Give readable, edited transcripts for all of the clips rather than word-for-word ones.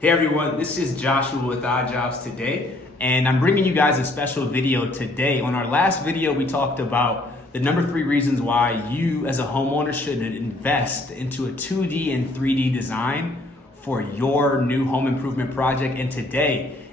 Hey everyone, this is Joshua with Odd Jobs Today, and I'm bringing you guys a special video today. On our last video, we talked about the number 3 reasons why you as a homeowner should invest into a 2D and 3D design for your new home improvement project. And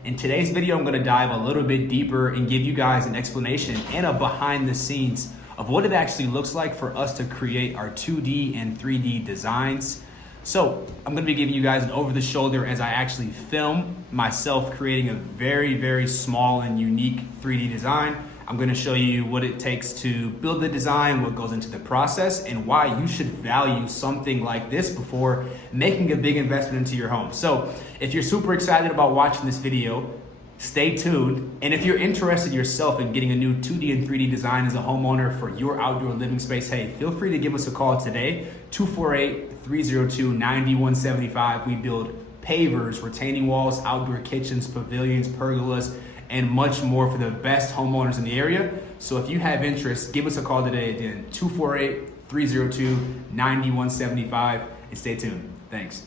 in today's video, I'm gonna dive a little bit deeper and give you guys an explanation and a behind the scenes of what it actually looks like for us to create our 2D and 3D designs. So I'm gonna be giving you guys an over the shoulder as I actually film myself creating a very, very small and unique 3D design. I'm gonna show you what it takes to build the design, what goes into the process, and why you should value something like this before making a big investment into your home. So if you're super excited about watching this video, stay tuned. And if you're interested yourself in getting a new 2D and 3D design as a homeowner for your outdoor living space, hey, feel free to give us a call today, 248-302-9175. We build pavers, retaining walls, outdoor kitchens, pavilions, pergolas, and much more for the best homeowners in the area. So if you have interest, give us a call today again, 248-302-9175, and stay tuned. Thanks.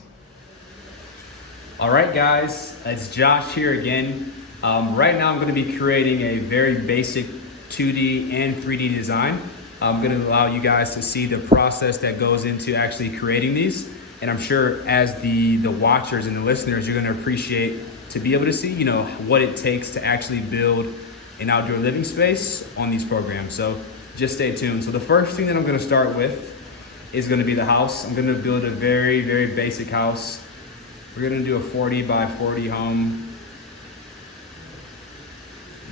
All right, guys, it's Josh here again. Right now I'm gonna be creating a very basic 2D and 3D design. I'm gonna allow you guys to see the process that goes into actually creating these. And I'm sure as the watchers and the listeners, you're gonna appreciate to be able to see, what it takes to actually build an outdoor living space on these programs. So just stay tuned. So the first thing that I'm gonna start with is gonna be the house. I'm gonna build a very, very basic house. We're gonna do a 40 by 40 home.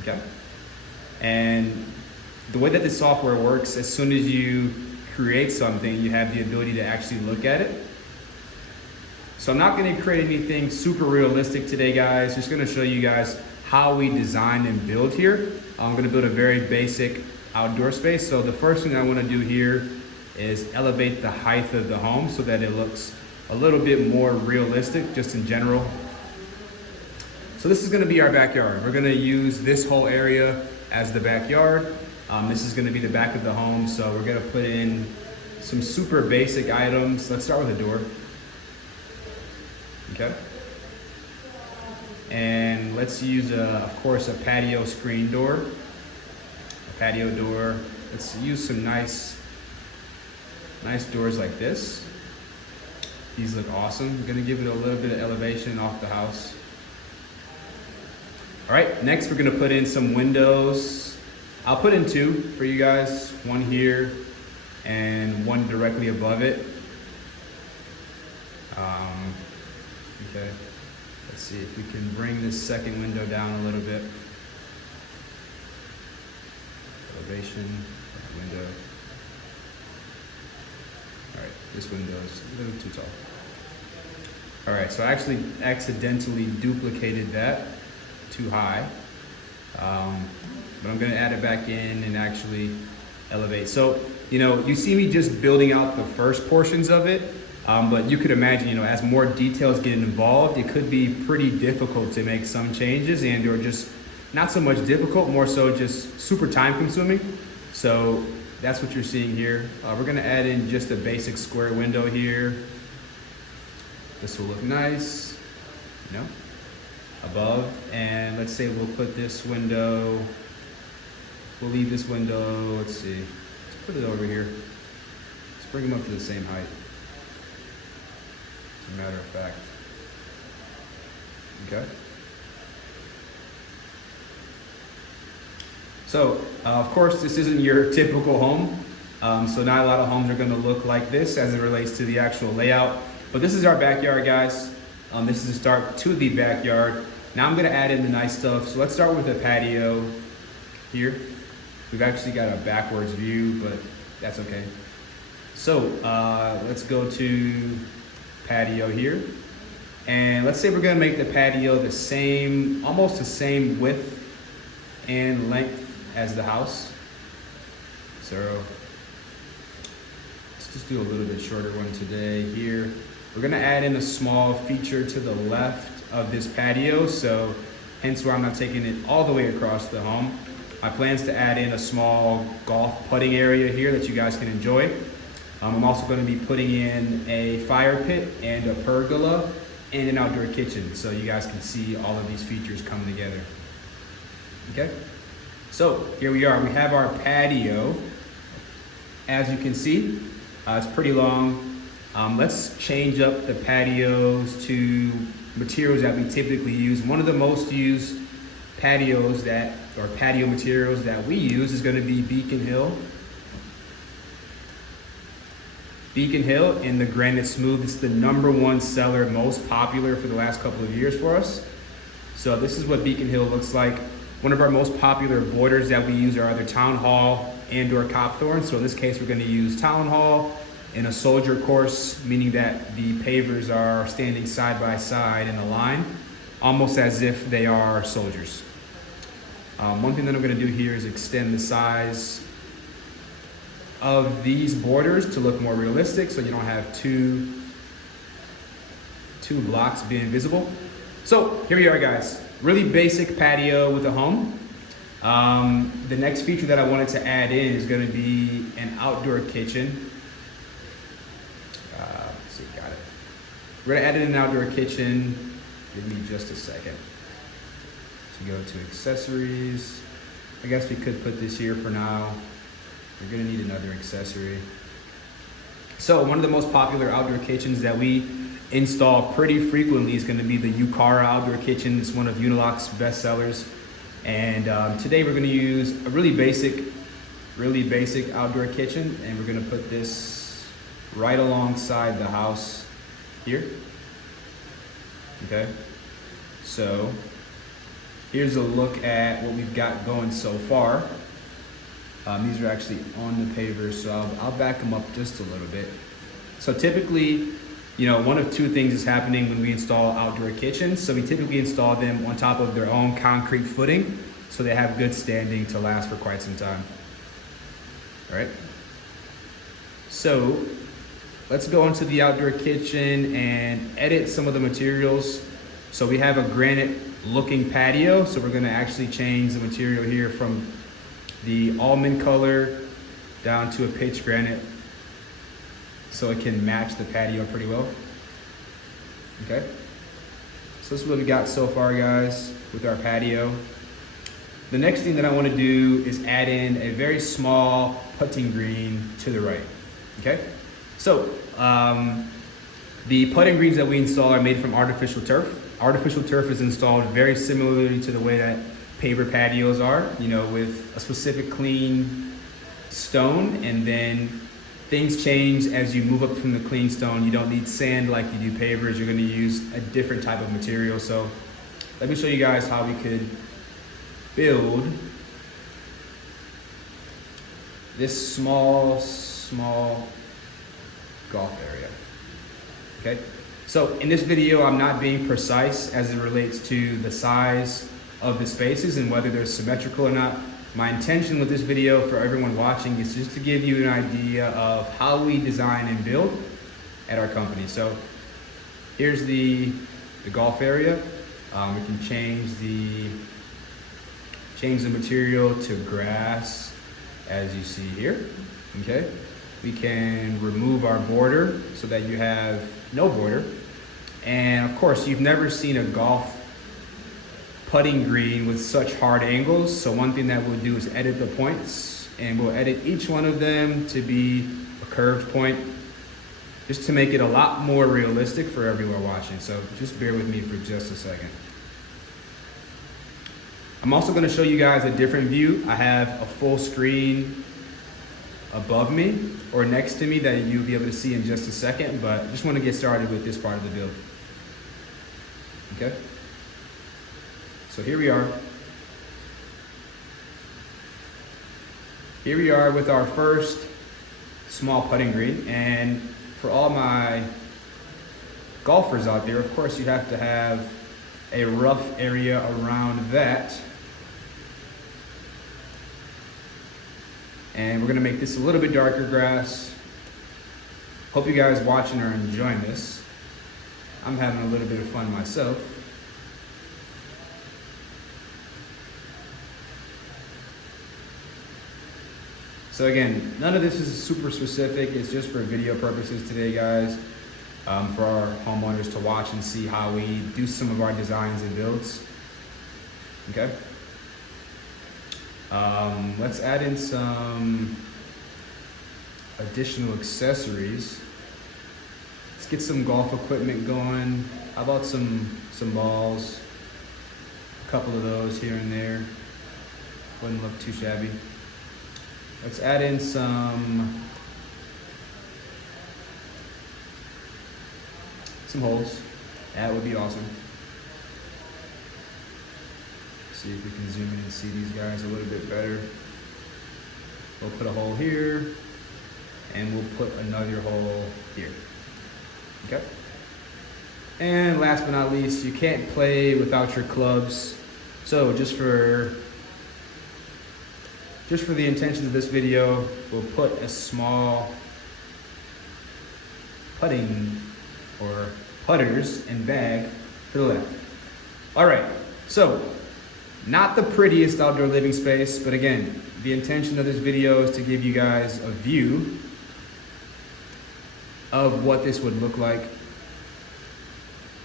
Okay. And the way that the software works, as soon as you create something, you have the ability to actually look at it. So I'm not gonna create anything super realistic today, guys. Just gonna show you guys how we design and build here. I'm gonna build a very basic outdoor space. So the first thing I wanna do here is elevate the height of the home so that it looks a little bit more realistic, just in general. So this is gonna be our backyard. We're gonna use this whole area as the backyard. This is gonna be the back of the home. So we're gonna put in some super basic items. Let's start with a door. Okay. And let's use, of course, a patio screen door, a patio door. Let's use some nice doors like this. These look awesome. I'm gonna give it a little bit of elevation off the house. All right, next we're gonna put in some windows. I'll put in 2 for you guys, one here and one directly above it. Okay, let's see if we can bring this second window down a little bit. Elevation, window. All right, this window is a little too tall. All right, so I actually accidentally duplicated that too high. But I'm gonna add it back in and actually elevate. So, you see me just building out the first portions of it, but you could imagine, as more details get involved, it could be pretty difficult to make some changes or just not so much difficult, more so just super time consuming. So that's what you're seeing here. We're gonna add in just a basic square window here. This will look nice, above. And let's say we'll put this window, we'll leave this window, let's see, let's put it over here. Let's bring them up to the same height, as a matter of fact. Okay. So, of course, this isn't your typical home. So not a lot of homes are gonna look like this as it relates to the actual layout. But this is our backyard, guys. This is the start to the backyard. Now I'm gonna add in the nice stuff. So let's start with a patio here. We've actually got a backwards view, but that's okay. So let's go to patio here. And let's say we're gonna make the patio the same, almost the same width and length as the house. So let's just do a little bit shorter one today here. We're gonna add in a small feature to the left of this patio, so hence why I'm not taking it all the way across the home. My plan is to add in a small golf putting area here that you guys can enjoy. I'm also going to be putting in a fire pit and a pergola and an outdoor kitchen, so you guys can see all of these features coming together. Okay, so here we are. We have our patio. As you can see, it's pretty long. Let's change up the patios to materials that we typically use. One of the most used patio materials that we use is going to be Beacon Hill. Beacon Hill in the Granite Smooth. It's the #1 seller, most popular for the last couple of years for us. So this is what Beacon Hill looks like. One of our most popular borders that we use are either Town Hall and or Copthorne. So in this case, we're going to use Town Hall in a soldier course, meaning that the pavers are standing side by side in a line, almost as if they are soldiers. One thing that I'm going to do here is extend the size of these borders to look more realistic, so you don't have two blocks being visible. So here we are, guys. Really basic patio with a home. The next feature that I wanted to add in is going to be an outdoor kitchen. Let's see, got it. We're going to add in an outdoor kitchen. Give me just a second to go to accessories. I guess we could put this here for now. We're going to need another accessory. So one of the most popular outdoor kitchens that we install pretty frequently is going to be the Ucara outdoor kitchen. It's one of Unilock's best sellers. And today we're going to use a really basic outdoor kitchen, and we're going to put this right alongside the house here. Okay, so here's a look at what we've got going so far. These are actually on the pavers, so I'll back them up just a little bit. So typically, one of two things is happening when we install outdoor kitchens. So we typically install them on top of their own concrete footing, so they have good standing to last for quite some time. All right. So let's go into the outdoor kitchen and edit some of the materials. So we have a granite looking patio. So we're gonna actually change the material here from the almond color down to a pitch granite, so it can match the patio pretty well. Okay, so this is what we got so far, guys, with our patio. The next thing that I want to do is add in a very small putting green to the right. Okay, so the putting greens that we install are made from artificial turf. Artificial turf is installed very similarly to the way that paver patios are, with a specific clean stone, and then things change as you move up from the clean stone. You don't need sand like you do pavers. You're going to use a different type of material. So let me show you guys how we could build this small golf area. Okay, so in this video, I'm not being precise as it relates to the size of the spaces and whether they're symmetrical or not. My intention with this video for everyone watching is just to give you an idea of how we design and build at our company. So here's the golf area. We can change the material to grass, as you see here. Okay, we can remove our border so that you have no border. And of course, you've never seen a golf putting green with such hard angles. So one thing that we'll do is edit the points, and we'll edit each one of them to be a curved point, just to make it a lot more realistic for everyone watching. So just bear with me for just a second. I'm also going to show you guys a different view. I have a full screen above me or next to me that you'll be able to see in just a second, but I just want to get started with this part of the build. Okay, so here we are. Here we are with our first small putting green. And for all my golfers out there, of course, you have to have a rough area around that. And we're gonna make this a little bit darker grass. Hope you guys watching are enjoying this. I'm having a little bit of fun myself. So again, none of this is super specific. It's just for video purposes today, guys. for our homeowners to watch and see how we do some of our designs and builds. Okay. Let's add in some additional accessories. Let's get some golf equipment going. How about some balls? A couple of those here and there. Wouldn't look too shabby. Let's add in some holes. That would be awesome. See if we can zoom in and see these guys a little bit better. We'll put a hole here, and we'll put another hole here. Okay. And last but not least, you can't play without your clubs. So just for the intentions of this video, we'll put a small putting or putters and bag to the left. All right, so not the prettiest outdoor living space, but again, the intention of this video is to give you guys a view of what this would look like.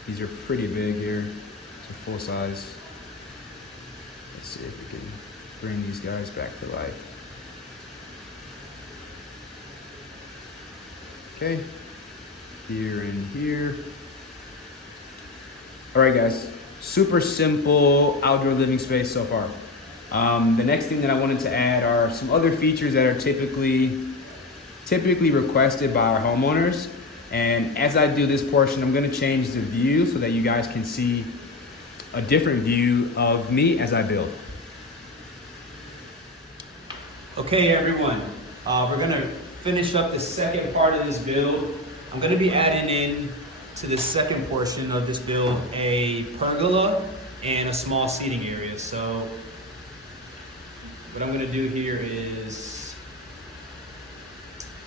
These are pretty big here. It's a full size. Let's see if we can bring these guys back to life. Okay, here and here. All right, guys, super simple outdoor living space so far. The next thing that I wanted to add are some other features that are typically requested by our homeowners. And as I do this portion, I'm gonna change the view so that you guys can see a different view of me as I build. Okay, everyone, we're gonna finish up the second part of this build. I'm gonna be adding in to the second portion of this build a pergola and a small seating area. So what I'm gonna do here is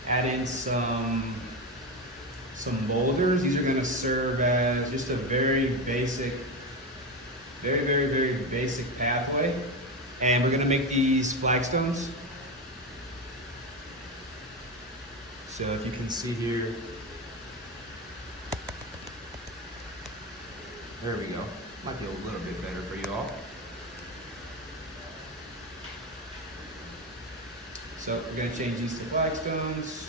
add in some boulders. These are gonna serve as just a very basic pathway. And we're gonna make these flagstones. So if you can see here, there we go. Might be a little bit better for you all. So we're gonna change these to flagstones.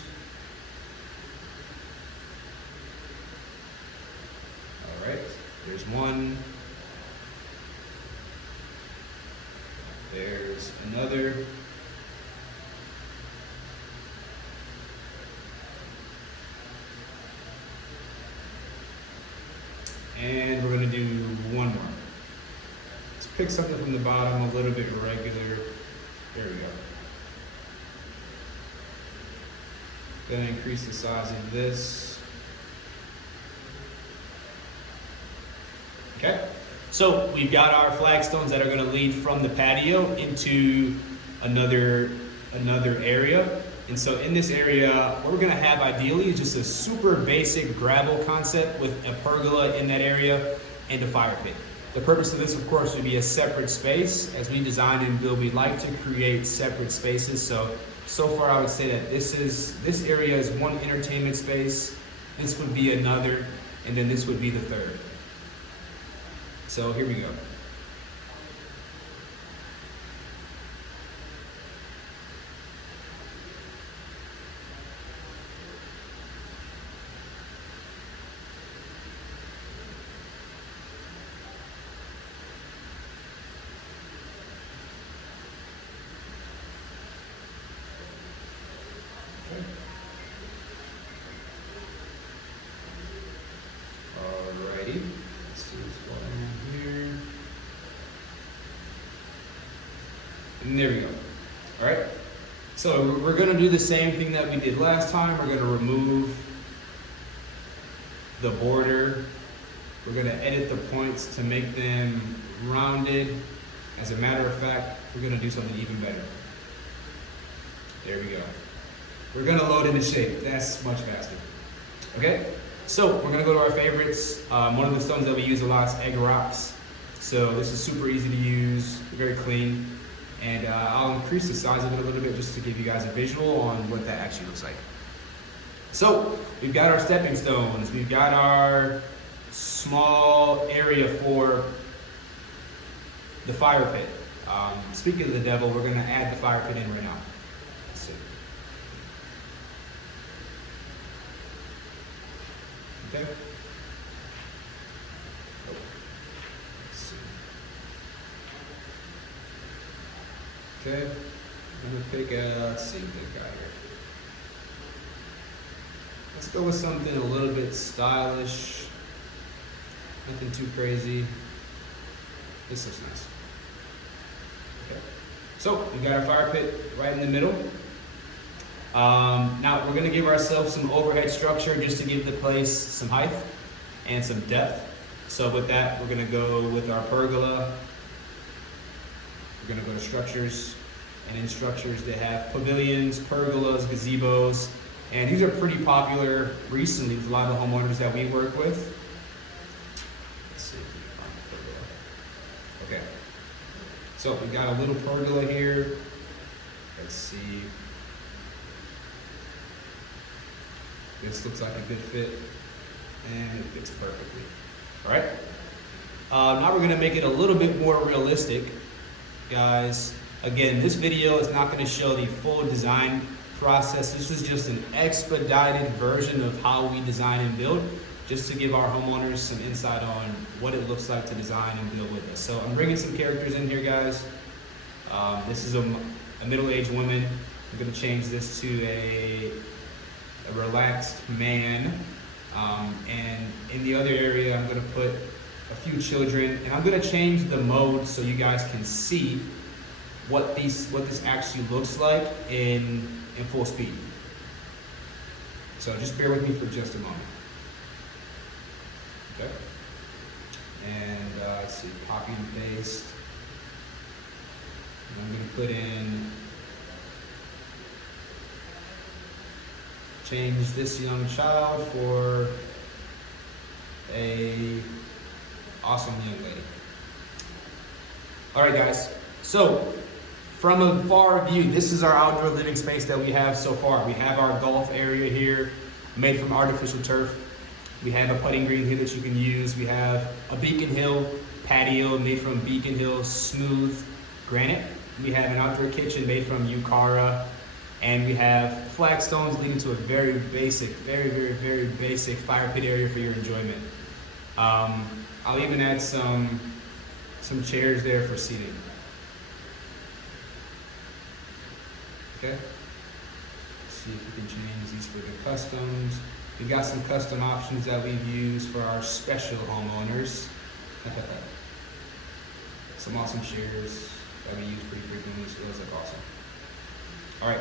All right, there's one. There's another. And we're gonna do one more. Let's pick something from the bottom, a little bit regular. There we go. Gonna increase the size of this. Okay, so we've got our flagstones that are gonna lead from the patio into another area. And so in this area, what we're gonna have ideally is just a super basic gravel concept with a pergola in that area and a fire pit. The purpose of this, of course, would be a separate space. As we design and build, we like to create separate spaces. So far I would say that this area is one entertainment space, this would be another, and then this would be the third. So here we go. Alrighty, let's see what's going on here. And there we go. Alright, so we're going to do the same thing that we did last time. We're going to remove the border. We're going to edit the points to make them rounded. As a matter of fact, we're going to do something even better. There we go. We're going to load into shape. That's much faster. Okay? So we're gonna go to our favorites. One of the stones that we use a lot is egg rocks. So this is super easy to use, very clean. And I'll increase the size of it a little bit just to give you guys a visual on what that actually looks like. So we've got our stepping stones. We've got our small area for the fire pit. Speaking of the devil, we're gonna add the fire pit in right now. Let's see. Okay. Let's see. Okay. I'm gonna pick a, let's see, big guy here. Let's go with something a little bit stylish. Nothing too crazy. This looks nice. Okay. So we got our fire pit right in the middle. Now we're gonna give ourselves some overhead structure just to give the place some height and some depth. So with that, we're gonna go with our pergola. We're gonna go to structures, and in structures they have pavilions, pergolas, gazebos, and these are pretty popular recently with a lot of the homeowners that we work with. Let's see if we can find a pergola. Okay. So we got a little pergola here. Let's see. This looks like a good fit, and it fits perfectly. All right. Now we're gonna make it a little bit more realistic, guys. Again, this video is not gonna show the full design process. This is just an expedited version of how we design and build, just to give our homeowners some insight on what it looks like to design and build with us. So I'm bringing some characters in here, guys. This is a middle-aged woman. I'm gonna change this to a relaxed man. And in the other area, I'm gonna put a few children, and I'm gonna change the mode so you guys can see what this actually looks like in full speed. So just bear with me for just a moment. Okay. And let's see, copy and paste. And I'm gonna put in, change this young child for a awesome young lady. All right, guys. So from a far view, this is our outdoor living space that we have so far. We have our golf area here made from artificial turf. We have a putting green here that you can use. We have a Beacon Hill patio made from Beacon Hill smooth granite. We have an outdoor kitchen made from Ucara. And we have flagstones leading to a very basic, very basic fire pit area for your enjoyment. I'll even add some chairs there for seating. Okay. Let's see if we can change these for the customs. We got some custom options that we've used for our special homeowners. Some awesome chairs that we use pretty frequently, so those look awesome. All right.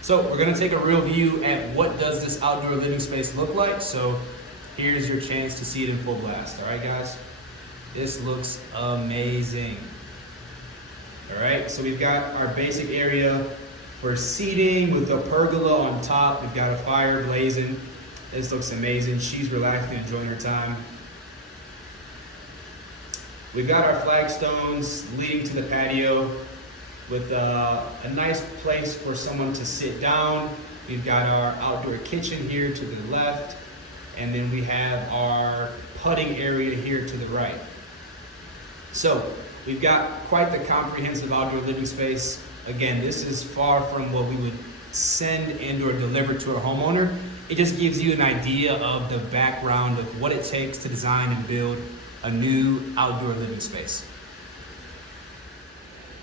So we're gonna take a real view at what does this outdoor living space look like. So here's your chance to see it in full blast. All right, guys. This looks amazing. All right. So we've got our basic area for seating with a pergola on top. We've got a fire blazing. This looks amazing. She's relaxing, enjoying her time. We've got our flagstones leading to the patio with a nice place for someone to sit down. We've got our outdoor kitchen here to the left, and then we have our putting area here to the right. So we've got quite the comprehensive outdoor living space. Again, this is far from what we would send and or deliver to a homeowner. It just gives you an idea of the background of what it takes to design and build a new outdoor living space.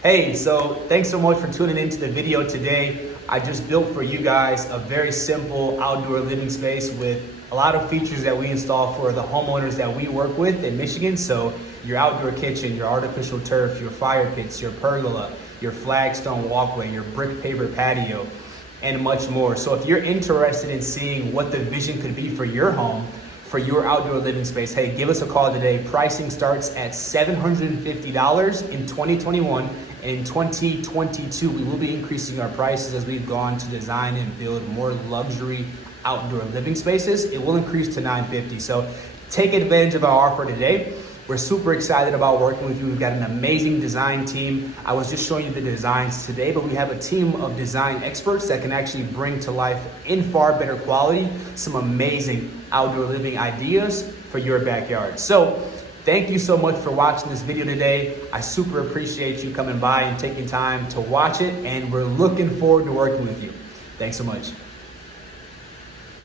Hey, so thanks so much for tuning into the video today. I just built for you guys a very simple outdoor living space with a lot of features that we install for the homeowners that we work with in Michigan. So your outdoor kitchen, your artificial turf, your fire pits, your pergola, your flagstone walkway, your brick paver patio, and much more. So if you're interested in seeing what the vision could be for your home, for your outdoor living space, hey, give us a call today. Pricing starts at $750 in 2021. In 2022, we will be increasing our prices as we've gone to design and build more luxury outdoor living spaces. It will increase to $950. So take advantage of our offer today. We're super excited about working with you. We've got an amazing design team. I was just showing you the designs today, but we have a team of design experts that can actually bring to life in far better quality some amazing outdoor living ideas for your backyard. So thank you so much for watching this video today. I super appreciate you coming by and taking time to watch it, and we're looking forward to working with you. Thanks so much.